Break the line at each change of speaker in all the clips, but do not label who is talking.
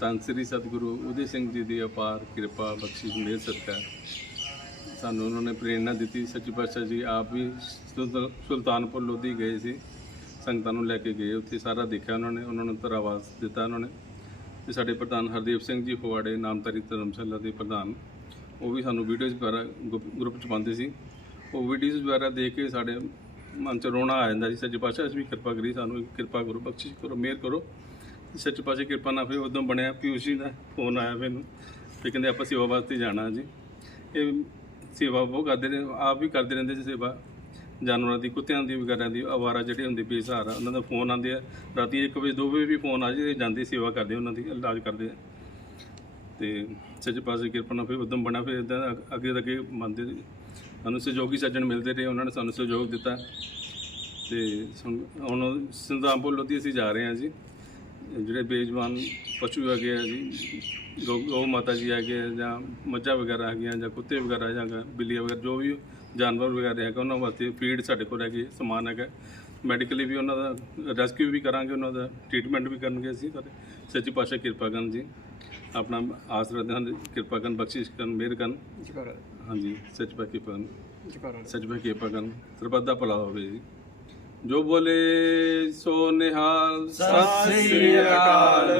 ਧੰਨ ਸ੍ਰੀ ਸਤਿਗੁਰੂ ਉਦੇ ਸਿੰਘ ਜੀ ਦੀ ਅਪਾਰ ਕਿਰਪਾ ਬਖਸ਼ਿਸ਼ ਮਿਹਰ ਸਦਕਾ ਸਾਨੂੰ ਉਹਨਾਂ ਨੇ ਪ੍ਰੇਰਣਾ ਦਿੱਤੀ। ਸੱਚੇ ਪਾਤਸ਼ਾਹ ਜੀ ਆਪ ਵੀ ਸੁਲਤਾਨ- ਸੁਲਤਾਨਪੁਰ ਲੋਧੀ ਗਏ ਸੀ। ਸੰਗਤਾਂ ਨੂੰ ਲੈ ਕੇ ਗਏ। ਉੱਥੇ ਸਾਰਾ ਦੇਖਿਆ ਉਹਨਾਂ ਨੇ। ਉਹਨਾਂ ਨੂੰ ਧਰਾਵਾਸ ਦਿੱਤਾ ਉਹਨਾਂ ਨੇ। ਤੇ ਸਾਡੇ ਪ੍ਰਧਾਨ ਹਰਦੀਪ ਸਿੰਘ ਜੀ ਫਵਾੜੇ ਨਾਮਧਾਰੀ ਧਰਮਸ਼ਾਲਾ ਦੇ ਪ੍ਰਧਾਨ, ਉਹ ਵੀ ਸਾਨੂੰ ਵੀਡੀਓਜ਼ ਵਗੈਰਾ ਗਰੁੱਪ- ਗਰੁੱਪ ਚ ਪਾਉਂਦੇ ਸੀ। ਉਹ ਵੀਡੀਓਜ਼ ਵਗੈਰਾ ਦੇਖ ਕੇ ਸਾਡੇ ਮਨ ਚ ਰੋਣਾ ਆ ਜਾਂਦਾ ਸੀ। ਸੱਚੇ ਪਾਤਸ਼ਾਹ, ਅਸੀਂ ਵੀ ਕਿਰਪਾ ਕਰੀ। ਸਾਨੂੰ ਕਿਰਪਾ ਕਰੋ, ਬਖਸ਼ਿਸ਼ ਕਰੋ, ਮਿਹਰ ਕਰੋ। ਸੱਚ ਪਾਤਸ਼ਾਹ, ਕਿਰਪਾ ਨਾਲ ਫਿਰ ਉਦੋਂ ਬਣਿਆ, ਪਿਊਸ਼ ਜੀ ਦਾ ਫੋਨ ਆਇਆ ਮੈਨੂੰ, ਤੇ ਕਹਿੰਦੇ ਆਪਾਂ ਸੇਵਾ ਵਾਸਤੇ ਜਾਣਾ ਜੀ। ਇਹ ਸੇਵਾ ਬਹੁਤ ਕਰਦੇ ਨੇ, ਆਪ ਵੀ ਕਰਦੇ ਰਹਿੰਦੇ ਜੀ ਸੇਵਾ। ਜਾਨਵਰਾਂ ਦੀ, ਕੁੱਤਿਆਂ ਦੀ, ਵਗੈਰਾ ਦੀ ਆਵਾਰਾ ਜਿਹੜੇ ਹੁੰਦੇ, ਬੇਸਹਾਰਾ, ਉਹਨਾਂ ਦਾ ਫੋਨ ਆਉਂਦੇ ਆ। ਰਾਤੀ 1 ਵਜੇ 2 ਵਜੇ ਵੀ ਫੋਨ ਆ ਜੇ ਜਾਂਦੇ ਸੇਵਾ ਕਰਦੇ, ਉਹਨਾਂ ਦੀ ਇਲਾਜ ਕਰਦੇ ਆ। ਤੇ ਸੱਚੇ ਪਾਸੇ ਕਿਰਪਾ ਨਾਲ ਫਿਰ ਉਦਮ ਬਣਾ ਫਿਰ ਇਦਾਂ ਅੱਗੇ ਅੱਗੇ ਮੰਨਦੇ ਸਾਨੂੰ ਸਹਿਯੋਗੀ ਸੱਜਣ ਮਿਲਦੇ ਰਹੇ, ਉਹਨਾਂ ਨੇ ਸਾਨੂੰ ਸਹਿਯੋਗ ਦਿੱਤਾ। ਤੇ ਹੁਣ- ਹੁਣ ਸੰਦਾਮਪੁਰ ਲੋਧੀ ਅਸੀਂ ਜਾ ਰਹੇ ਹਾਂ ਜੀ। ਜਿਹੜੇ ਬੇਜਵਾਨ ਪਸ਼ੂ ਹੈਗੇ ਆ ਜੀ ਗਊ ਗਊ ਮਾਤਾ ਜੀ ਹੈਗੇ ਆ ਜਾਂ ਮੱਝਾਂ ਵਗੈਰਾ ਹੈਗੀਆਂ ਜਾਂ ਕੁੱਤੇ ਵਗੈਰਾ ਜਾਂ ਗ- ਬਿੱਲੀਆਂ ਵਗੈਰਾ ਜੋ ਵੀ ਜਾਨਵਰ ਵਗੈਰਾ ਹੈਗਾ ਉਹਨਾਂ ਵਾਸਤੇ ਫੀਡ ਸਾਡੇ ਕੋਲ ਹੈਗੀ ਸਮਾਨ ਹੈਗਾ। ਮੈਡੀਕਲੀ ਵੀ ਉਹਨਾਂ ਦਾ ਰੈਸਕਿਊ ਵੀ ਕਰਾਂਗੇ ਉਹਨਾਂ ਦਾ ਟ੍ਰੀਟਮੈਂਟ ਵੀ ਕਰਨਗੇ ਅਸੀਂ ਸਾਡੇ ਸੱਚੀ ਪਾਤਸ਼ਾਹ ਕਿਰਪਾ ਕਰਨ ਜੀ। ਆਪਣਾ ਆਸ ਰੱਖਦੇ ਹਨ ਕਿਰਪਾ ਕਰਨ ਬਖਸ਼ਿਸ਼ ਕਰਨ ਮਿਹਰ ਕਰਨ।
ਜਕਾਰਾ।
ਹਾਂਜੀ ਸੱਚ ਪਾਤਸ਼ਾਹ ਕਿਰਪਾ ਕਰਨ।
ਜਕਾਰਾ।
ਸੱਚ ਪਾਤਸ਼ਾਹ ਕਿਰਪਾ ਕਰਨ। ਸਰਬੱਤ ਦਾ ਭਲਾ ਹੋਵੇ ਜੀ। ਜੋ ਬੋਲੇ ਸੋ ਨਿਹਾਲ, ਸਤਿ ਸ੍ਰੀ ਅਕਾਲ।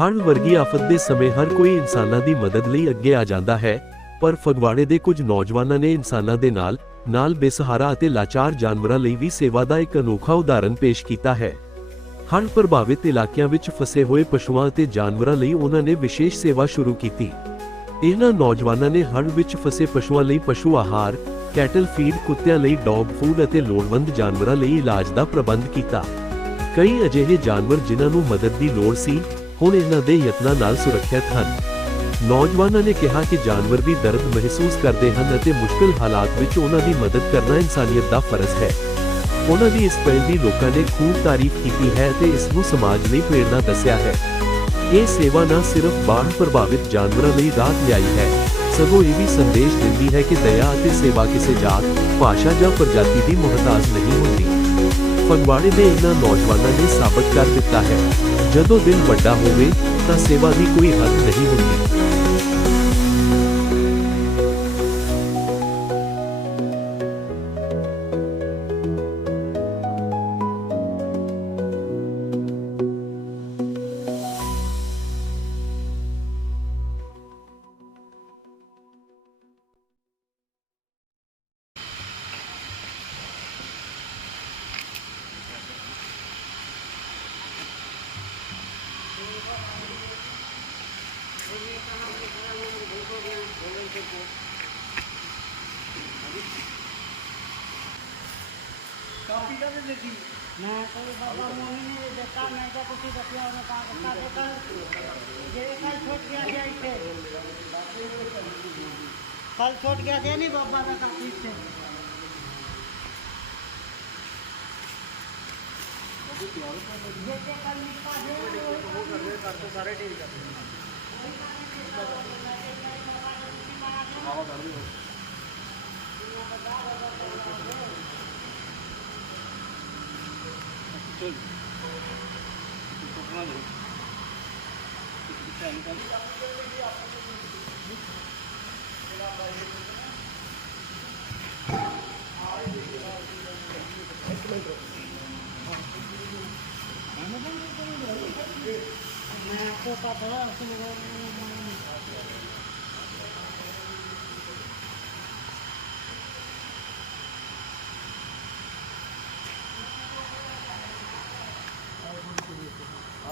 ਹੜ੍ਹ ਵਰਗੀ ਆਫਤ ਦੇ ਸਮੇਂ ਹਰ ਕੋਈ ਇਨਸਾਨਾਂ ਦੀ ਮਦਦ ਲਈ ਅੱਗੇ ਆ ਜਾਂਦਾ ਹੈ, ਪਰ ਫਗਵਾੜੇ ਦੇ ਕੁਝ ਨੌਜਵਾਨਾਂ ਨੇ ਇਨਸਾਨਾਂ ਦੇ ਨਾਲ ਨਾਲ ਬੇਸਹਾਰਾ ਅਤੇ ਲਾਚਾਰ ਜਾਨਵਰਾਂ ਲਈ ਵੀ ਸੇਵਾ ਦਾ ਇੱਕ ਅਨੋਖਾ ਉਦਾਹਰਣ ਪੇਸ਼ ਕੀਤਾ ਹੈ। ਹੜ੍ਹ ਪ੍ਰਭਾਵਿਤ ਇਲਾਕਿਆਂ ਵਿੱਚ ਫਸੇ ਹੋਏ ਪਸ਼ੂਆਂ ਅਤੇ ਜਾਨਵਰਾਂ ਲਈ ਉਹਨਾਂ ਨੇ ਵਿਸ਼ੇਸ਼ ਸੇਵਾ ਸ਼ੁਰੂ ਕੀਤੀ। ਇਹਨਾਂ ਨੌਜਵਾਨਾਂ ਨੇ ਹੜ੍ਹ ਵਿੱਚ ਫਸੇ ਪਸ਼ੂਆਂ ਲਈ ਪਸ਼ੂ ਆਹਾਰ, ਕੈਟਲ ਫੀਡ ਕੁੱਤਿਆਂ ਲਈ ਡੌਗ ਫੂਡ ਅਤੇ ਲੋੜਵੰਦ ਜਾਨਵਰਾਂ ਲਈ ਇਲਾਜ ਦਾ ਪ੍ਰਬੰਧ ਕੀਤਾ। ਕਈ ਅਜਿਹੇ ਜਾਨਵਰ ਜਿਨ੍ਹਾਂ ਨੂੰ ਮਦਦ ਦੀ ਲੋੜ ਸੀ, ਹੁਣ ਇਹਨਾਂ ਦੇ ਯਤਨਾਂ ਨਾਲ ਸੁਰੱਖਿਅਤ ਹਨ। ਨੌਜਵਾਨਾਂ ਨੇ ਕਿਹਾ ਕਿ ਜਾਨਵਰ ਵੀ ਦਰਦ ਮਹਿਸੂਸ ਕਰਦੇ ਹਨ ਅਤੇ ਮੁਸ਼ਕਲ ਹਾਲਾਤ ਵਿੱਚ ਉਹਨਾਂ ਦੀ ਮਦਦ ਕਰਨਾ ਇਨਸਾਨੀਅਤ ਦਾ ਫਰਜ਼ ਹੈ। ਉਹਨਾਂ ਦੀ ਇਸ ਪਹਿਲ ਦੀ ਲੋਕਾਂ ਨੇ ਖੂਬ ਤਾਰੀਫ ਕੀਤੀ ਹੈ ਅਤੇ ਇਸ ਨੂੰ ਸਮਾਜ ਲਈ ਪ੍ਰੇਰਣਾ ਦੱਸਿਆ ਹੈ। ਇਹ ਸੇਵਾ ਨਾ ਸਿਰਫ ਬਾੜ ਪ੍ਰਭਾਵਿਤ ਜਾਨਵਰਾਂ ਲਈ ਰਾਹਤ ਲਿਆਈ ਹੈ, ਸਗੋਂ ਇਹ ਵੀ ਸੰਦੇਸ਼ ਦਿੰਦੀ ਹੈ ਕਿ ਦਇਆ ਅਤੇ ਸੇਵਾ ਕਿਸੇ ਜਾਤ, ਭਾਸ਼ਾ ਜਾਂ ਪ੍ਰਜਾਤੀ ਦੀ ਮੁਹਤਾਜ ਨਹੀਂ ਹੁੰਦੀ। ਫਗਵਾੜੇ ਦੇ ਇਹਨਾਂ ਨੌਜਵਾਨਾਂ ਨੇ ਸਾਬਤ ਕਰ ਦਿੱਤਾ ਹੈ। ਜਦੋਂ ਦਿਲ ਵੱਡਾ ਹੋਵੇ ਤਾਂ ਸੇਵਾ ਦੀ ਕੋਈ ਹੱਦ ਨਹੀਂ ਹੁੰਦੀ।
ਕੋਈ ਬਾਬਾ ਮੋਹਨ ਨੇ ਦਿੱਤਾ ਮੈਂ ਤਾਂ ਤੁਸੀਂ ਦੱਸਿਆ ਉਹਨੇ ਤਾਂ ਦਿੱਤਾ ਤੇ ਕੱਲ ਜੇ ਕੱਲ ਛੁੱਟ ਗਿਆ ਸੀ ਇੱਥੇ ਕੱਲ ਛੁੱਟ ਗਿਆ ਸੀ ਨਹੀਂ ਬਾਬਾ ਦਾ ਕਾਫੀ ਇੱਥੇ ਜੇ ਤੇ ਕੱਲ ਨਿਕਾ ਦੇ ਉਹ ਕਰਦੇ ਕਰਦੇ ਸਾਰੇ ਠੀਕ Nah, kota terang sungguh.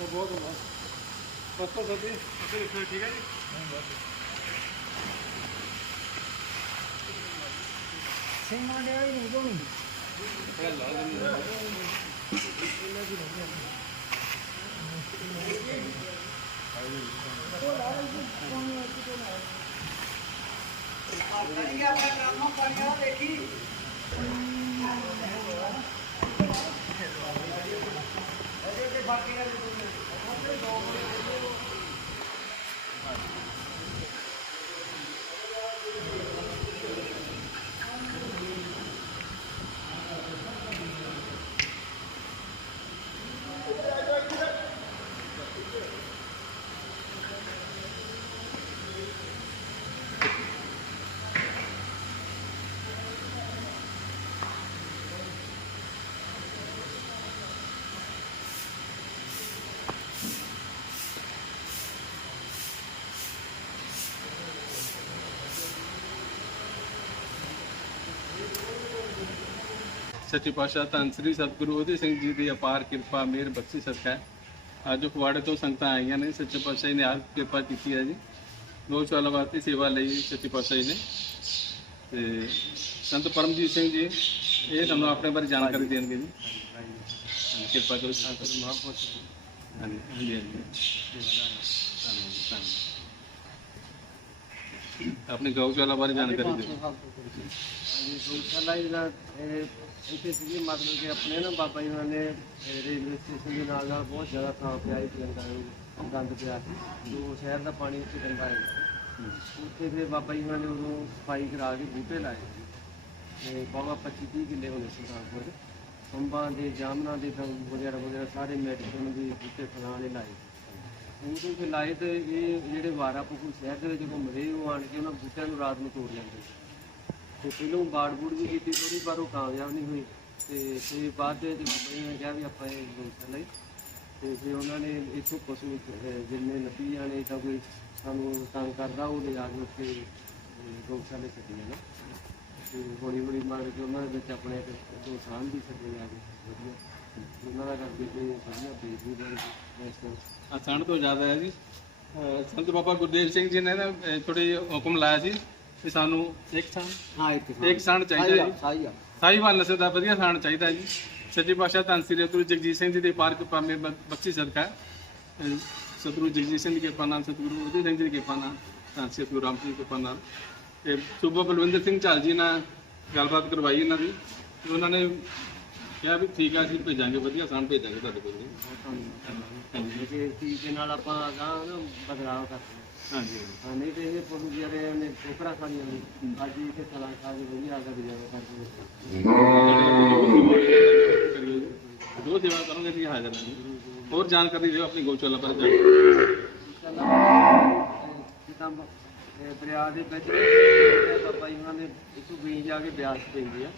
ਉਹ
ਬਹੁਤ ਹੁੰਦਾ। ਸਸਤਾ ਸਭੀ ਅਸੀਂ ਲਿਖੋ ਠੀਕ ਹੈ ਜੀ?
ਸਿੰਘਾਂ ਦੇ ਵਾਲੀ ਨਹੀਂ ਜੋਣੀ
ਇਹ ਲਾ ਦੇ
ਉਹ
ਲਾ
ਦੇ
ਕੋਈ ਨਾ ਕੋਈ ਨਾ
ਆਪਣਾ ਹੀ। ਆਪਣਾ ਕੰਮ ਕਰਿਆ ਦੇਖੀ ਅਜੇ ਤੇ ਬਾਕੀ ਨਾਲ
ਸੱਚੇ ਪਾਤਸ਼ਾਹ ਧੰਨ ਸ੍ਰੀ ਸਤਿਗੁਰੂ ਉਹਦੇ ਸਿੰਘ ਜੀ ਦੀ ਅਪਾਰ ਕਿਰਪਾ ਮਿਹਰ ਬਖਸ਼ੀ ਸਦਕਾ ਅੱਜ ਫਗਵਾੜੇ ਤੋਂ ਸੰਗਤਾਂ ਆਈਆਂ ਨੇ ਸੱਚੇ ਪਾਤਸ਼ਾਹ ਜੀ ਨੇ ਆਪ ਕਿਰਪਾ ਕੀਤੀ ਹੈ ਜੀ। ਗਊਸ਼ਾਲਾ ਵਾਸਤੇ ਸੇਵਾ ਲਈ ਸੱਚੇ ਪਾਤਸ਼ਾਹ ਜੀ ਨੇ। ਤੇ ਸੰਤ ਪਰਮਜੀਤ ਸਿੰਘ ਜੀ ਇਹ ਤੁਹਾਨੂੰ ਆਪਣੇ ਬਾਰੇ ਜਾਣਕਾਰੀ ਦੇਣਗੇ ਜੀ। ਕਿਰਪਾ ਕਰੋ ਸੰਤ ਮਹਾਂਪੁਰਖ ਹਾਂਜੀ ਹਾਂਜੀ ਹਾਂਜੀ। ਧੰਨਵਾਦ। ਆਪਣੀ ਗਊਸ਼ਾਲਾ ਬਾਰੇ ਜਾਣਕਾਰੀ ਦਿਓ।
ਹਾਂਜੀ ਗਊਸ਼ਾਲਾ ਜਿਹੜਾ ਇਹ ਇੱਥੇ ਸੀਗੇ, ਮਤਲਬ ਕਿ ਆਪਣੇ ਨਾ ਬਾਬਾ ਜੀ ਉਹਨਾਂ ਨੇ ਰੇਲਵੇ ਸਟੇਸ਼ਨ ਦੇ ਨਾਲ ਨਾਲ ਬਹੁਤ ਜ਼ਿਆਦਾ ਥਾਂ ਪਿਆ ਸੀ ਗੰਦਾ ਨੂੰ ਗੰਦ ਪਿਆ ਸੀ, ਜੋ ਸ਼ਹਿਰ ਦਾ ਪਾਣੀ ਉੱਥੇ ਗੰਦਾ ਹੈ। ਉੱਥੇ ਫਿਰ ਬਾਬਾ ਜੀ ਉਹਨਾਂ ਨੇ ਉਦੋਂ ਸਫ਼ਾਈ ਕਰਾ ਕੇ ਬੂਟੇ ਲਾਏ ਸੀ। ਤੇ ਬਾਬਾ 25 30 ਕਿੱਲੇ ਹੋਣੇ ਸੀ ਕਾਂਪੁਰ ਸੰਭਾਂ ਦੇ ਜਾਮਨਾਂ ਦੇ ਤਾਂ ਵਗੈਰਾ ਵਗੈਰਾ ਸਾਰੇ ਮੈਡੀਸਨ ਦੇ ਬੂਟੇ ਫਲਾਂ ਵਾਲੇ ਲਾਏ ਉਦੋਂ ਫਿਰ ਲਾਏ ਤੇ ਇਹ ਜਿਹੜੇ ਵਾਰਾ ਸ਼ਹਿਰ ਦੇ ਵਿੱਚ ਘੁੰਮਦੇ ਉਹ ਆਣ ਕੇ ਉਹਨਾਂ ਬੂਟਿਆਂ ਨੂੰ ਰਾਤ ਨੂੰ ਤੋੜ ਜਾਂਦੇ ਸੀ। ਤੇ ਪਹਿਲੋਂ ਬਾੜ ਬੂੜ ਵੀ ਕੀਤੀ ਥੋੜੀ ਪਰ ਉਹ ਕਾਮਯਾਬ ਨਹੀਂ ਹੋਈ। ਤੇ ਫਿਰ ਬਾਅਦ ਦੇ ਵਿੱਚ ਬਾਬਾ ਜੀ ਨੇ ਕਿਹਾ ਵੀ ਆਪਾਂ ਇਹ ਗਊਸ਼ਾਲਾ ਲਈ। ਤੇ ਫਿਰ ਉਹਨਾਂ ਨੇ ਇੱਥੋਂ ਪਸ਼ੂ ਅਹ, ਜਿੰਨੇ ਲੱਭੀ ਜਾਣੇ ਤਾਂ ਕੋਈ ਸਾਨੂੰ ਤੰਗ ਕਰਦਾ ਉਹ ਲਿਜਾ ਕੇ ਉੱਥੇ ਅਹ, ਗਊਸ਼ਾਲੇ ਛੱਡੀ ਨਾ। ਤੇ ਹੌਲੀ ਹੌਲੀ ਮਾਰ ਕੇ ਉਹਨਾਂ ਦੇ ਵਿੱਚ ਆਪਣੇ ਇੱਕ ਦੋ ਸਾਨ ਵੀ ਛੱਡੇ ਜਾ ਕੇ। ਵਧੀਆ। ਉਹਨਾਂ ਦਾ ਕਰਕੇ ਤੇ ਵਧੀਆ ਬੇਜ ਵੀ ਬਣ ਗਈ। ਇਸ ਤੋਂ
ਆਸਾਨ ਤੋਂ ਜ਼ਿਆਦਾ ਹੈ ਜੀ। ਅਹ ਸੰਤ ਬਾਬਾ ਗੁਰਦੇਵ ਸਿੰਘ ਜੀ ਨੇ ਨਾ ਥੋੜੀ ਹੁਕਮ ਲਾਇਆ ਸੀ ਕਿ ਸਾਨੂੰ ਇੱਕ ਸਾਨ
ਹਾਂ ਇੱਕ
ਇੱਕ ਸਾਨ ਚਾਹੀਦਾ ਜੀ।
ਸਾਈ ਆ।
ਸਾਹੀਵਾਲ ਨਸਲ ਦਾ ਵਧੀਆ ਸਾਨ ਚਾਹੀਦਾ ਜੀ। ਸੱਚੇ ਪਾਤਸ਼ਾਹ ਧੰਨ ਸ੍ਰੀ ਗੁਰੂ ਜਗਜੀਤ ਸਿੰਘ ਜੀ ਦੇ ਪਾਰਕ ਪਾਮੇ ਬਖਸ਼ੀ ਸਦਕਾ। ਅਹ ਸਤਿਗੁਰੂ ਜਗਜੀਤ ਸਿੰਘ ਜੀ ਕੇ ਪਾਣਾ ਸਤਿਗੁਰੂ ਉਦੈ ਸਿੰਘ ਜੀ ਕੇ ਪਾਣਾ ਧੰਨ ਸ੍ਰੀ ਗੁਰੂ ਰਾਮ ਸਿੰਘ ਕੇ ਪਾਣਾ ਤੇ ਸੂਬਾ ਬਲਵਿੰਦਰ ਸਿੰਘ ਝਾਲ ਜੀ ਨਾਲ ਗੱਲਬਾਤ ਕਰਵਾਈ ਇਹਨਾਂ ਦੀ। ਤੇ ਉਹਨਾਂ ਨੇ ਕਿਹਾ ਵੀ ਠੀਕ ਆ ਅਸੀਂ ਭੇਜਾਂਗੇ ਵਧੀਆ ਸਾਨ ਭੇਜਾਂਗੇ ਤੁਹਾਡੇ ਕੋਲ। ਜੀ। ਹਾਂਜੀ
ਕਿ ਇਸ ਚੀਜ਼ ਦੇ ਨਾਲ ਆਪਾਂ ਅਗਾਂਹ ਨਾ ਬਦਲਾਅ ਕਰਦੇ ਹਾਂ।
ਹਾਂਜੀ
ਹਾਂ, ਨਹੀਂ ਤੇ ਇਹ ਪੁੱਲ ਜਿਹੜੇ ਨੇ ਟੋਕਰਾ ਖਾਣੀਆਂ ਨੇ। ਅੱਜ ਇੱਥੇ ਖਾ ਕੇ ਵਧੀਆ ਆ ਕੇ
ਜੀ। ਜੋ ਸੇਵਾ ਕਰੋਗੇ ਜੀ ਹਾਜ਼ਰ ਹਾਂ ਜੀ। ਹੋਰ ਜਾਣਕਾਰੀ ਦਿਓ ਆਪਣੀ ਗਊਸ਼ਾਲਾ ਬਾਰੇ ਜਾਣਕਾਰੀ
ਦਰਿਆ ਦੇ ਵਿੱਚ ਬਾਬਾ ਜੀ ਉਹਨਾਂ ਨੇ ਇਥੋਂ ਗਈ ਜਾ ਕੇ ਬਿਆਸ ਪੈਂਦੀ ਆ।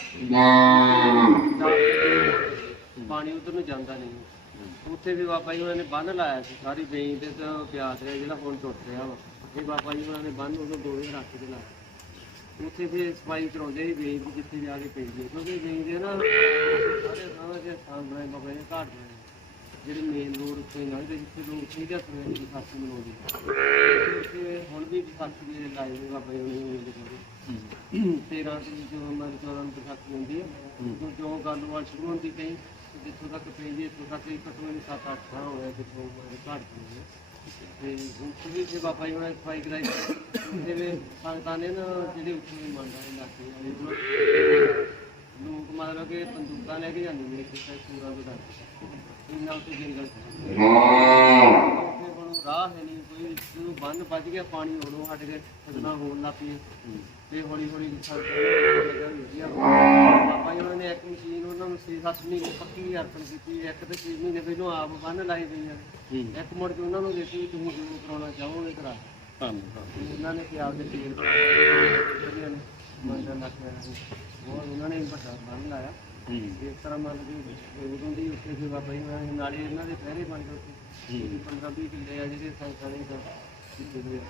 ਪਾਣੀ ਉਧਰ ਨੂੰ ਜਾਂਦਾ ਨਹੀਂ। ਉੱਥੇ ਵੀ ਬਾਬਾ ਜੀ ਉਹਨਾਂ ਨੇ ਬੰਨ ਲਾਇਆ ਸੀ ਸਾਰੀ ਵੇਈ ਤੇ ਤਾਂ ਬਿਆਸ ਰਿਹਾ ਜਿਹੜਾ ਹੁਣ ਟੁੱਟ ਰਿਹਾ ਵਾ। ਇਹ ਬਾਬਾ ਜੀ ਉਹਨਾਂ ਨੇ ਬੰਨ ਉਦੋਂ ਦੋਵੇਂ ਰੱਖ ਕੇ ਲਾਇਆ ਉੱਥੇ ਫਿਰ ਸਫ਼ਾਈ ਕਰਾਉਂਦੇ ਸੀ ਦੀ ਜਿੱਥੇ ਜਾ ਕੇ ਪੈਂਦੀ ਕਿਉਂਕਿ ਵੇਈ ਦੇ ਨਾ ਸਾਰੇ ਦੇ ਬਣਾਏ ਬਾਬਾ ਜੀ ਘਾਟ ਬਣਾਏ। ਜਿਹੜੇ ਮੇਨ ਰੋਡ ਉੱਤੇ ਲੰਘਦੇ ਜਿੱਥੇ ਲੋਕ ਠੀਕ ਹੈ ਸਮੇਂ ਦੀ ਵਿਸਾਖੀ ਮਨਾਉਂਦੇ ਉੱਥੇ ਹੁਣ ਵੀ ਵਿਸਾਖੀ ਦੇ ਲਾਏ ਨੇ ਬਾਬਾ ਜੀ ਨੇ ਉਹਦੇ ਕੋਲ 13 ਤਰੀਕ ਨੂੰ ਮਰ 14 ਨੂੰ ਵਿਸਾਖੀ ਹੁੰਦੀ ਹੈ ਉਦੋਂ ਜੋ ਗੱਲਬਾਤ ਸ਼ੁਰੂ ਹੁੰਦੀ ਪਈ ਜਿੱਥੋਂ ਤੱਕ ਪੈਂਦੀ ਇੱਥੋਂ ਤੱਕ ਹੀ ਘੱਟੋ ਘੱਟ ਸੱਤ ਅੱਠ ਥਾਂ ਹੋਇਆ ਜਿੱਥੋਂ ਘਾਟ ਪੈਂਦੀ ਹੈ ਤੇ ਉੱਥੇ ਵੀ ਜੇ ਬਾਬਾ ਜੀ ਨੇ ਸਫ਼ਾਈ ਕਰਾਈ ਉੱਥੇ ਵੀ ਸੰਗਤਾਂ ਨੇ ਨਾ ਜਿਹੜੇ ਉੱਥੇ ਮੰਨਦਾ ਇਲਾਕੇ ਵਾਲੇ ਲੋਕ ਮਤਲਬ ਕਿ ਬੰਦੂਕਾਂ ਲੈ ਕੇ ਜਾਂਦੇ ਨੇ ਕਿਸੇ ਸੂਰਾਂ ਦੇ ਡਰ ਉੱਤੇ ਜੰਗਲ ਉੱਥੇ ਹੁਣ ਰਾਹ ਹੈ ਨਹੀਂ ਕੋਈ ਜਦੋਂ ਬੰਨ ਵੱਜ ਗਿਆ ਪਾਣੀ ਉਦੋਂ ਹਟ ਕੇ ਸਦਨਾ ਹੋਣ ਲੱਗ ਪਈ ਤੇ ਹੌਲੀ ਹੌਲੀ ਵਧੀਆ ਬਾਬਾ ਜੀ ਉਹਨਾਂ ਨੇ ਇੱਕ ਮਸ਼ੀਨ ਉਹਨਾਂ ਨੂੰ 6-7 ਮਹੀਨੇ ਪੱਕੀ ਅਰਪਣ ਕੀਤੀ ਇੱਕ ਤੇ 6 ਮਹੀਨੇ ਪਹਿਲਾਂ ਆਪ ਬੰਨ ਲਾਈ ਗਈ ਆ ਇੱਕ ਮੁੜ ਕੇ ਉਹਨਾਂ ਨੂੰ ਦੇਖੀ ਵੀ ਤੁਸੀਂ ਜੋ ਕਰਾਉਣਾ ਚਾਹੋਗੇ ਕਰਾ
ਧੰਨਵਾਦ
ਤੇ ਉਹਨਾਂ ਨੇ ਪਿਆਰ ਦੇ ਤੇਲ ਵਧੀਆ ਨੇ ਮੰਦਰ ਲੱਗ ਬਹੁਤ ਉਹਨਾਂ ਨੇ ਵੱਡਾ ਬੰਨ ਲਾਇਆ ਇਸ ਤਰ੍ਹਾਂ ਮੰਨ ਕੇ ਉਦੋਂ ਦੀ ਉੱਥੇ ਫਿਰ ਬਾਬਾ ਜੀ ਉਹਨਾਂ ਨੇ ਨਾਲੇ ਇਹਨਾਂ ਦੇ ਪਹਿਰੇ ਬਣ ਗਏ ਉੱਥੇ। 15 20 ਕਿੱਲੇ ਆ ਜਿਹੜੇ ਸੰਗਤਾਂ ਨੇ ਤਾਂ ਕੀਤੇ ਹੋਏ ਆ।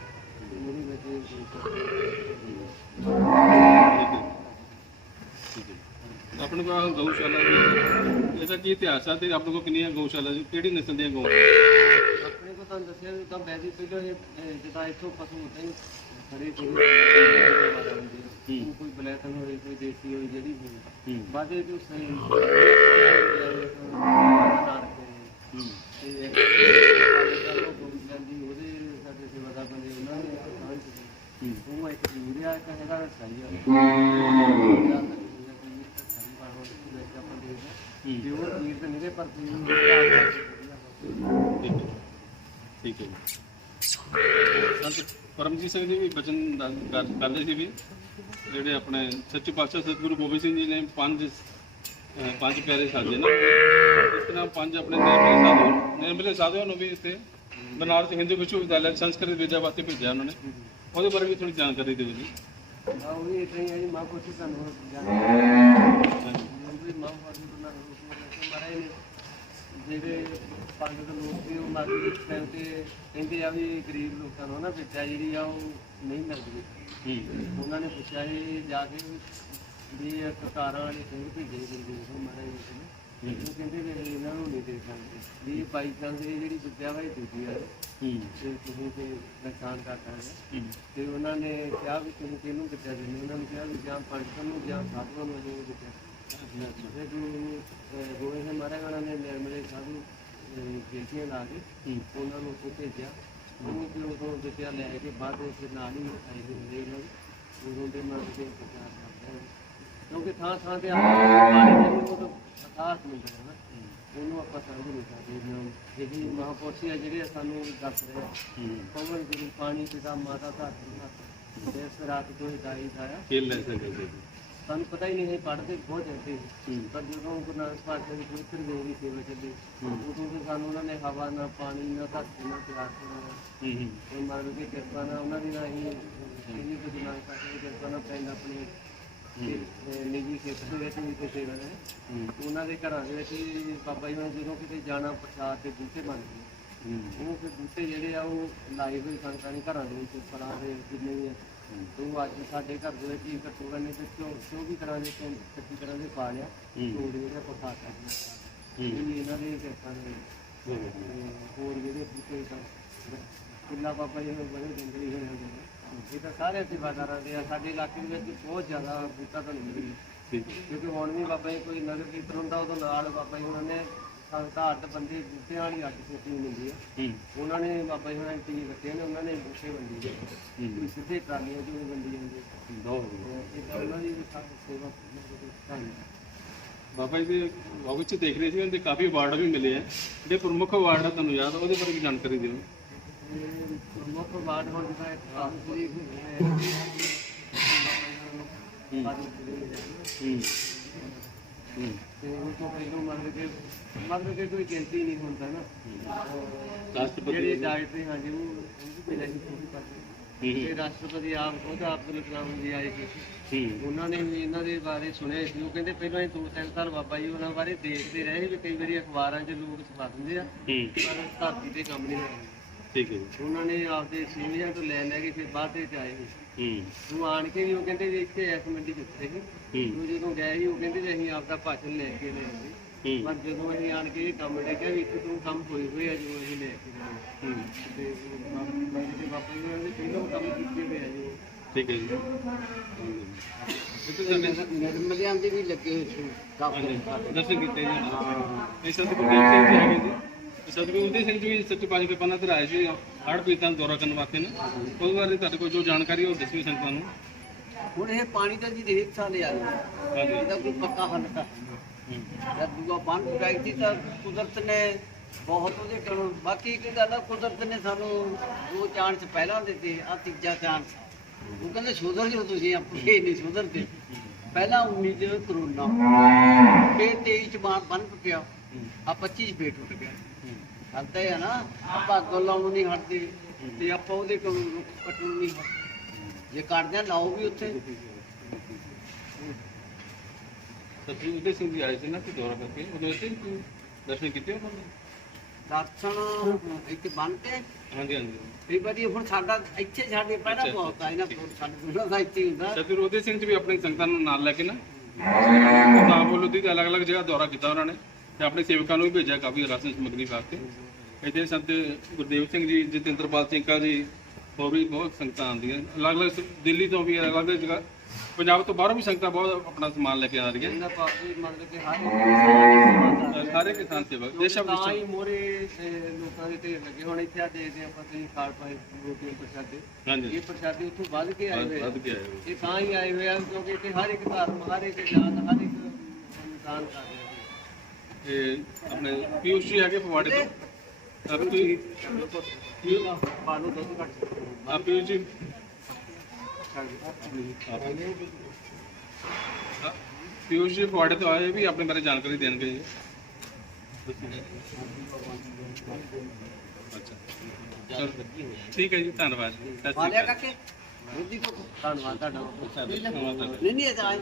ਤੇ ਉਹਦੇ ਵਿੱਚ
ਆਪਣੇ ਕੋਲ ਗਊਸ਼ਾਲਾ ਜੀ। ਇਹਦਾ ਕੀ ਇਤਿਹਾਸ ਆ ਤੇ ਆਪਣੇ ਕੋਲ ਕਿੰਨੀਆਂ ਗਊਸ਼ਾਲਾ ਜੀ? ਕਿਹੜੀ ਨਸਲ ਦੀਆਂ ਗਊ
ਆਪਣੇ ਕੋ ਤੁਹਾਨੂੰ ਦੱਸਿਆ ਤਾਂ ਵੈਸੇ ਪਹਿਲਾਂ ਇਹ ਜਿੱਦਾਂ ਇੱਥੋਂ ਪਸ਼ੂ ਹੁੰਦੇ ਨੇ ਖੜੇ ਸੀ। ਕੋਈ ਬਲੈਕਨ ਹੋਵੇ ਕੋਈ ਦੇਸੀ ਹੋਵੇ ਜਿਹੜੀ ਹੋਵੇ ਬਾਅਦ ਸਹੀ ਸਿੰਘ ਜੀ ਦਿੱਤੀ। ਉਹ ਇੱਕ ਵੀਰ ਆ ਇੱਕ ਹੈਗਾ ਸਹੀ ਪਰ
ਠੀਕ ਹੈ। ਪਰਮਜੀਤ ਸਿੰਘ ਜੀ ਵੀ ਬਚਨ ਕਰਦੇ ਸੀ ਵੀ ਜਿਹੜੇ ਆਪਣੇ ਸੱਚੇ ਪਾਤਸ਼ਾਹ ਸਤਿਗੁਰੂ ਗੋਬਿੰਦ ਸਿੰਘ ਜੀ ਨੇ ਪੰਜ ਪੰਜ ਪਿਆਰੇ ਸਾਜੇ ਨੇ। ਇਸ ਤਰ੍ਹਾਂ ਪੰਜ ਆਪਣੇ ਨਿਰਮਲੇ ਸਾਧੂ ਨਿਰਮਲੇ ਸਾਧੂਆਂ ਨੂੰ ਵੀ ਇੱਥੇ ਬਨਾਰਸ ਹਿੰਦੂ ਵਿਸ਼ਵ ਵਿਦਿਆਲਿਆ ਸੰਸਕ੍ਰਿਤ ਵਿਦਿਆ ਵਾਸਤੇ ਭੇਜਿਆ ਉਹਨਾਂ ਨੇ। ਉਹਦੇ ਬਾਰੇ ਵੀ ਥੋੜੀ ਜਾਣਕਾਰੀ ਦਿਓ ਜੀ।
ਆ ਉਹ ਵੀ ਇਦਾਂ ਹੀ ਜੀ। ਮਾਂ ਤੁਹਾਨੂੰ ਜਾਣਦੇ ਮੰਦਰੀ ਮਾਂ ਵਾਲੀ ਉਹਨਾਂ ਨੂੰ ਨੇ। ਜਿਹੜੇ ਪੰਡਤ ਲੋਕ ਵੀ ਉਹ ਮਾਰੀ ਇਸ ਟਾਈਮ ਤੇ ਕਹਿੰਦੇ ਆ ਵੀ ਗਰੀਬ ਲੋਕਾਂ ਨੂੰ ਨਾ ਵਿੱਦਿਆ ਜਿਹੜੀ ਆ ਉਹ ਨਹੀਂ ਮਿਲਦੀ।
ਹੂੰ।
ਉਹਨਾਂ ਨੇ ਪੁੱਛਿਆ ਜੀ ਜਾ ਕੇ ਵੀ ਇਹ ਸਰਕਾਰਾਂ ਵਾਲੇ ਸਿੰਘ ਭੇਜੇ ਦਿੰਦੇ ਉਹ ਮਹਾਰਾਜ ਜੀ ਨੇ? ਉਹ ਕਹਿੰਦੇ ਵੀ ਇਹਨਾਂ ਨੂੰ ਨਹੀਂ ਦੇ ਸਕਦੇ। ਵੀ ਬਾਈ ਚਾਂਸ ਇਹ ਜਿਹੜੀ ਵਿੱਦਿਆ ਵਾ ਇਹ ਦੂਜੀ ਆ। ਤੇ ਤੁਸੀਂ ਤੇ ਨੁਕਸਾਨ ਕਰ ਸਕਦੇ
ਹੂੰ।
ਤੇ ਉਹਨਾਂ ਨੇ ਕਿਹਾ ਵੀ ਤੁਸੀਂ ਕਿਹਨੂੰ ਦਿੱਤਾ ਦਿੰਦੇ ਉਹਨਾਂ ਨੇ ਕਿਹਾ ਵੀ ਜਾਂ ਪੰਡਤਾਂ ਨੂੰ ਜਾਂ ਸਾਧੂਆਂ ਨੂੰ ਅਸੀਂ ਦਿੱਤਾ ਤੇ ਜੋ ਗੋਏ ਨੇ ਉਹਨਾਂ ਨੇ ਨਿਰਮਲੇ ਸਾਧੂ ਜੇਤੀਆਂ ਲਾ ਕੇ ਉਹਨਾਂ ਨੂੰ ਉੱਥੇ ਭੇਜਿਆ ਉਹਨੂੰ ਫਿਰ ਉਦੋਂ ਦਿੱਤਿਆ ਲੈ ਕੇ ਬਾਅਦ ਵਿੱਚ ਨਾਲ ਹੀ ਆਏ ਹੁੰਦੇ ਉਹਨਾਂ ਨੂੰ ਉਦੋਂ ਦੇ ਮਨ ਦੇ ਪ੍ਰਚਾਰ ਕਰਦੇ ਆ। ਕਿਉਂਕਿ ਥਾਂ ਥਾਂ ਤੇ ਆਪਾਂ ਪਾਣੀ ਦੇ ਨੂੰ ਤਾਂ ਅਥਾਹ ਮਿਲਦਾ ਹੈ ਨਾ ਉਹਨੂੰ ਆਪਾਂ ਸਮਝ ਨਹੀਂ ਸਕਦੇ ਜਿਵੇਂ ਜਿਹੜੀ ਮਹਾਪੁਰਸ਼ ਆ ਜਿਹੜੇ ਸਾਨੂੰ ਦੱਸ ਰਹੇ ਆ ਪਵਨ ਗੁਰੂ ਪਾਣੀ ਪਿਤਾ ਮਾਤਾ ਧਰਤੀ ਦੇਸ ਰਾਤ ਤੋਂ ਦਾਈ ਆਇਆ
ਖੇਲ ਲੈ ਸਕਦੇ ਜੀ
ਸਾਨੂੰ ਪਤਾ ਹੀ ਨਹੀਂ ਹੈ ਪੜ੍ਹਦੇ ਬਹੁਤ ਜਾਂਦੇ ਸੀ। ਪਰ ਜਦੋਂ ਗੁਰੂ ਨਾਨਕ ਪਾਤਸ਼ਾਹ ਦੀ ਪਵਿੱਤਰ ਦੇਵ ਦੀ ਸੇਵਾ ਚੱਲੀ। ਉਦੋਂ ਫਿਰ ਸਾਨੂੰ ਉਹਨਾਂ ਨੇ ਹਵਾ ਨਾ ਪਾਣੀ ਨਾ ਧਰਤੀ ਨਾ ਪਿਆਰ ਕਰਨਾ
ਹੂੰ ਹੂੰ।
ਉਹ ਮਰਨ ਦੀ ਕਿਰਪਾ ਨਾਲ ਉਹਨਾਂ ਦੀ ਨਾਲ ਹੀ ਕੁ ਗੁਰੂ ਨਾਨਕ ਪਾਤਸ਼ਾਹ ਦੀ ਕਿਰਪਾ ਨਾਲ ਪਿੰਡ ਆਪਣੀ ਤੇ ਨਿੱਜੀ ਖੇਤਰ ਦੇ ਵਿੱਚ ਵੀ ਕੋਈ ਸੇਵਾ ਹੈ। ਉਹਨਾਂ ਦੇ ਘਰਾਂ ਦੇ ਵਿੱਚ ਬਾਬਾ ਜੀ ਨੇ ਜਦੋਂ ਕਿਤੇ ਜਾਣਾ ਪ੍ਰਸ਼ਾਦ ਦੇ ਬੂਟੇ ਬਣ ਗਏ
ਹੂੰ।
ਉਹ ਫਿਰ ਬੂਟੇ ਜਿਹੜੇ ਆ ਉਹ ਹੋਏ ਸੰਗਤਾਂ ਨੇ ਘਰਾਂ ਦੇ ਵਿੱਚ ਫਲਾਂ ਦੇ ਜਿੰਨੇ ਵੀ ਆ। ਉਹ ਅੱਜ ਸਾਡੇ ਘਰ ਦੇ ਵਿੱਚ ਹੀ ਘੱਟੋ ਘੱਟ ਤੇ ਚੌ ਚੌਵੀ ਤਰ੍ਹਾਂ ਦੇ ਤੇ ਪੱਚੀ ਤਰ੍ਹਾਂ ਦੇ ਪਾ ਲਿਆ। ਤੋੜ ਜਿਹੜੇ ਆਪਾਂ ਖਾ ਸਕਦੇ ਇਹ ਇਹਨਾਂ ਦੇ ਕਿਰਪਾ ਨੇ। ਤੇ ਹੋਰ ਜਿਹੜੇ ਬੂਟੇ ਤਾਂ ਕਿੰਨਾ ਬਾਬਾ ਜੀ ਨੂੰ ਬੜੇ ਜੰਗਲੀ ਹੋਏ ਹੁੰਦੇ ਨੇ। ਇਹ ਤਾਂ ਸਾਰੇ ਸੇਵਾਦਾਰਾਂ ਦੇ ਆ। ਸਾਡੇ ਇਲਾਕੇ ਦੇ ਵਿੱਚ ਬਹੁਤ ਜ਼ਿਆਦਾ ਬੂਟਾ ਤੁਹਾਨੂੰ ਮਿਲੇਗਾ ਕਿਉਂਕਿ ਹੁਣ ਵੀ ਬਾਬਾ ਜੀ ਕੋਈ ਨਗਰ ਕੀਰਤਨ ਹੁੰਦਾ ਉਦੋਂ ਨਾਲ ਬਾਬਾ ਜੀ ਉਹਨਾਂ ਨੇ ਸੰਗਤਾਂ ਅੱਡ ਬੰਦੇ ਬੂਟਿਆਂ ਵਾਲੀ ਅੱਡ ਸੋਚੀ ਹੁੰਦੀ ਆ। ਉਹਨਾਂ ਨੇ ਬਾਬਾ ਜੀ ਨੇ ਟੀਮ ਕੱਟੇ ਨੇ ਉਹਨਾਂ ਨੇ ਬੂਟੇ ਵੰਡੀ ਆ। ਕੋਈ ਸਿੱਧੇ ਟਰਾਲੀਆਂ ਚੋਂ ਵੀ ਵੰਡੀ ਜਾਂਦੇ। ਇਹ ਤਾਂ ਉਹਨਾਂ ਦੀ ਸੇਵਾ ਧੰਨਵਾਦ
ਬਾਬਾ ਜੀ ਦੇ ਵਗ ਚ ਦੇਖ ਰਹੇ ਸੀ ਉਹਦੇ ਕਾਫੀ ਅਵਾਰਡ ਵੀ ਮਿਲੇ ਆ। ਜਿਹੜੇ ਪ੍ਰਮੁੱਖ ਅਵਾਰਡ ਆ ਤੁਹਾਨੂੰ ਯਾਦ ਆ ਉਹਦੇ ਬਾਰੇ ਵੀ ਜਾਣਕਾਰੀ ਦਿਓ।
ਪ੍ਰਮੁੱਖ ਵਾਰਡ ਹੁਣ ਜਿਹੜਾ ਇੱਕ ਆਸਰੀ
ਹੂੰ। ਹੂੰ।
ਤੇ ਉਹ ਤੋਂ ਪਹਿਲਾਂ ਮਤਲਬ ਕਿ ਮਤਲਬ ਕਿ ਕੋਈ ਗਿਣਤੀ ਨਹੀਂ ਹੁੰਦਾ ਨਾ।
ਰਾਸ਼ਟਰਪਤੀ
ਜਿਹੜੇ ਡਾਇਰੈਕਟਰ ਹਾਂਜੀ ਉਹ ਉਹ ਵੀ ਪਹਿਲਾਂ ਹੀ ਪੂਰੀ ਕਰਦੇ
ਹੂੰ
ਤੇ ਰਾਸ਼ਟਰਪਤੀ ਆਪ ਖੁਦ ਅਬਦੁਲ ਕਲਾਮ ਜੀ ਆਏ ਸੀ।
ਹੂੰ।
ਉਹਨਾਂ ਨੇ ਵੀ ਇਹਨਾਂ ਦੇ ਬਾਰੇ ਸੁਣਿਆ ਸੀ। ਉਹ ਕਹਿੰਦੇ ਪਹਿਲਾਂ ਦੋ ਤਿੰਨ ਸਾਲ ਬਾਬਾ ਜੀ ਉਹਨਾਂ ਬਾਰੇ ਦੇਖਦੇ ਰਹੇ ਵੀ ਕਈ ਵਾਰੀ ਅਖਬਾਰਾਂ 'ਚ ਲੋਕ ਛਪਾ ਦਿੰਦੇ ਆ।
ਹੂੰ।
ਪਰ ਧਰਤੀ ਤੇ ਕੰਮ ਨਹੀਂ ਹੋਇਆ।
ਠੀਕ ਹੈ ਜੀ।
ਉਹਨਾਂ ਨੇ ਆਪਦੇ ਸੀਨੀਅਰ ਤੋਂ ਲੈ ਲੈ ਕੇ ਫਿਰ ਬਾਅਦ ਵਿੱਚ ਆਏ ਸੀ।
ਹੂੰ।
ਉਹ ਆਣ ਕੇ ਵੀ ਉਹ ਕਹਿੰਦੇ ਵੀ ਇੱਥੇ ਇਸ ਮੰਡੀ ਕਿੱਥੇ ਸੀ।
ਹੂੰ।
ਉਹ ਜਦੋਂ ਗਏ ਸੀ ਉਹ ਕਹਿੰਦੇ ਵੀ ਅਸੀਂ ਆਪਦਾ ਭਾਸ਼ਣ ਲੈ ਕੇ ਲੈ ਆਏ
ਹੂੰ।
ਪਰ ਜਦੋਂ ਅਸੀਂ ਆਣ ਕੇ ਇਹ ਕੰਮ ਦੇਖਿਆ ਵੀ ਇੱਕ ਤੋਂ ਕੰਮ ਹੋਏ ਹੋਏ ਆ ਜੋ ਅਸੀਂ ਲੈ ਕੇ ਗਏ।
ਹੂੰ।
ਤੇ ਉਹ ਬਾਬਾ ਜੀ ਦੇ ਬਾਬਾ ਜੀ ਨੇ ਪਹਿਲਾਂ ਕੰਮ ਕੀਤੇ ਹੋਏ ਆ ਜੀ।
ਠੀਕ ਹੈ ਜੀ। ਇਹ ਤਾਂ ਸਾਡੇ
ਨਿਰਮਲਿਆਂ ਦੇ ਵੀ ਲੱਗੇ ਹੋਏ ਸੀ।
ਹਾਂਜੀ, ਦਰਸ਼ਨ ਕੀਤੇ ਜੀ। ਇਹ ਸਤਿਗੁਰੂ ਦੇਵ ਸਿੰਘ ਜੀ ਹੈਗੇ ਜੀ। ਸਤਿਗੁਰੂ ਉਦੇ ਸਿੰਘ ਜੀ ਵੀ ਸੱਚੇ ਕੇ ਪੰਨਾ ਤੇ ਆਏ ਸੀ ਹੜ ਪੀਤਾਂ ਦਾ ਦੌਰਾ ਕਰਨ ਵਾਸਤੇ ਨਾ। ਉਸ ਬਾਰੇ ਤੁਹਾਡੇ ਕੋਲ ਜੋ ਜਾਣਕਾਰੀ ਹੈ ਉਹ ਦੱਸੀ ਸੰਗਤਾਂ ਨੂੰ।
ਹੁਣ ਇਹ ਪਾਣੀ ਦਾ ਜੀ ਦੇਖ ਸਾਲੇ ਆ। ਇਹਦਾ ਕੋਈ ਪੱਕਾ ਹੱਲ ਤਾਂ। ਜਦ ਦੂਆ ਬੰਦ ਉਡਾਈ ਸੀ ਤਾਂ ਕੁਦਰਤ ਨੇ ਬਹੁਤ ਉਹਦੇ ਕੋਲ ਬਾਕੀ ਇੱਕ ਗੱਲ ਆ ਕੁਦਰਤ ਨੇ ਸਾਨੂੰ ਦੋ ਚਾਂਸ ਪਹਿਲਾਂ ਦਿੱਤੇ ਆ ਤੀਜਾ ਚਾਂਸ। ਉਹ ਕਹਿੰਦੇ ਸੁਧਰ ਜਾਓ ਤੁਸੀਂ ਆਪਣੇ ਨਹੀਂ ਸੁਧਰਦੇ। ਪਹਿਲਾ 19 ਚ ਕਰੋਨਾ। ਫਿਰ 23 ਚ ਬੰਨ ਟੁੱਟਿਆ ਆ 25 ਚ ਫੇਰ ਟੁੱਟ ਗਿਆ
ਹੂੰ।
ਹੱਲਦਾ ਹੈ ਨਾ ਆਪਾਂ ਅੱਗੋਂ ਲਾਉਣ ਨਹੀਂ ਹਟਦੇ। ਤੇ ਆਪਾਂ ਉਹਦੇ ਕੋਲ ਕੱਟਣ ਨਹੀਂ ਹਟਦੇ। ਜੇ ਕੱਟਦੇ ਆ ਲਾਓ ਵੀ ਉੱਥੇ।
ਸਤਿਗੁਰੂ ਉਦੇ ਸਿੰਘ ਜੀ ਆਏ ਸੀ ਨਾ ਤੇ ਦੌਰਾ ਕਰਕੇ? ਉਹਦੇ ਤੁਸੀਂ ਦਰਸ਼ਨ ਕੀਤੇ ਉਹਨਾਂ ਨੇ?
ਦਰਸ਼ਨ ਇੱਥੇ ਬੰਨ ਕੇ।
ਹਾਂਜੀ ਹਾਂਜੀ।
ਕਈ ਵਾਰੀ ਹੁਣ ਸਾਡਾ ਇੱਥੇ ਸਾਡੇ ਪਹਿਲਾਂ ਬਹੁਤ ਆ ਇਹਨਾਂ ਕੋਲ ਸਾਡੇ ਕੋਲ ਇੱਥੇ ਹੁੰਦਾ।
ਸਤਿਗੁਰੂ ਉਦੇ ਸਿੰਘ ਜੀ ਵੀ ਆਪਣੀ ਸੰਗਤਾਂ ਨੂੰ ਨਾਲ ਲੈ ਕੇ ਨਾ? ਤਾਂ ਬੋਲੋ ਦੀ ਅਲੱਗ-ਅਲੱਗ ਜਗ੍ਹਾ ਦੌਰਾ ਕੀਤਾ ਉਹਨਾਂ ਨੇ। ਤੇ ਆਪਣੇ ਸੇਵਕਾਂ ਨੂੰ ਵੀ ਭੇਜਿਆ ਕਾਫੀ ਰਾਸ਼ਨ ਸਮਗਰੀ ਵਾਸਤੇ ਇੱਥੇ ਸੰਤ ਗੁਰਦੇਵ ਸਿੰਘ ਜੀ ਜਤਿੰਦਰਪਾਲ ਸਿੰਘਾ ਜੀ ਹੋਰ ਵੀ ਬਹੁਤ ਸੰਗਤਾਂ ਆਉਂਦੀਆਂ। ਅਲੱਗ-ਅਲੱਗ ਦਿੱਲੀ ਤੋਂ ਵੀ ਅਲੱਗ-ਅਲੱਗ ਜਗ੍ਹਾ ਪੰਜਾਬ ਤੋਂ ਬਾਹਰੋਂ ਵੀ ਸੰਗਤਾਂ ਬਹੁਤ ਆਪਣਾ ਸਮਾਨ ਲੈ ਕੇ ਆ ਰਹੀਆਂ।
ਇਹਨਾਂ ਪਾਸੇ ਮੰਨ ਕੇ ਹਰ
ਸਾਰੇ ਕਿਸਾਨ ਸੇਵਕ ਦੇਸ਼ਾਂ ਵਿੱਚ
ਮੋਰੇ ਲੋਕਾਂ ਦੇ ਢੇਰ ਲੱਗੇ ਹੁਣ। ਇੱਥੇ ਆ ਦੇਖਦੇ ਆਪਾਂ ਤੁਸੀਂ ਖਾਲ ਪਾਏ ਰੋਟੀਆਂ ਪ੍ਰਸ਼ਾਦੇ। ਇਹ ਪ੍ਰਸ਼ਾਦੇ ਉੱਥੋਂ ਵੱਧ ਕੇ ਆਏ ਹੋਏ
ਵੱਧ ਕੇ ਆਏ ਹੋਏ।
ਇਹ ਤਾਂ ਹੀ ਆਏ ਹੋਏ ਆ ਕਿਉਂਕਿ ਇੱਥੇ ਹਰ ਇੱਕ ਧਰਮ ਹਰ ਇੱਕ ਜਾਤ ਹਰ ਇੱਕ ਇਨਸਾਨ ਕਰ ਰਿਹਾ।
ਇਹ ਆਪਣੇ ਪਿਊਸ਼ ਜੀ ਹੈਗੇ ਫਵਾੜੇ ਤੋਂ। ਆ ਤੁਸੀਂ
ਪਾਲੂ ਦੁੱਧ ਘੱਟ
ਆ ਪਿਊਸ਼ ਜੀ। ਆ, ਪਿਊਸ਼ ਜੀ ਫਵਾੜੇ ਤੋਂ ਆਏ ਵੀ ਆਪਣੇ ਬਾਰੇ ਜਾਣਕਾਰੀ ਦੇਣਗੇ ਜੀ। ਅੱਛਾ। ਚਲੋ, ਠੀਕ ਹੈ ਜੀ ਧੰਨਵਾਦ। ਸਤਿ ਸ਼੍ਰੀ ਅਕਾਲ। ਧੰਨਵਾਦ ਤੁਹਾਡਾ।
ਨਹੀਂ ਨਹੀਂ ਇਹ ਤਾਂ ਆਏ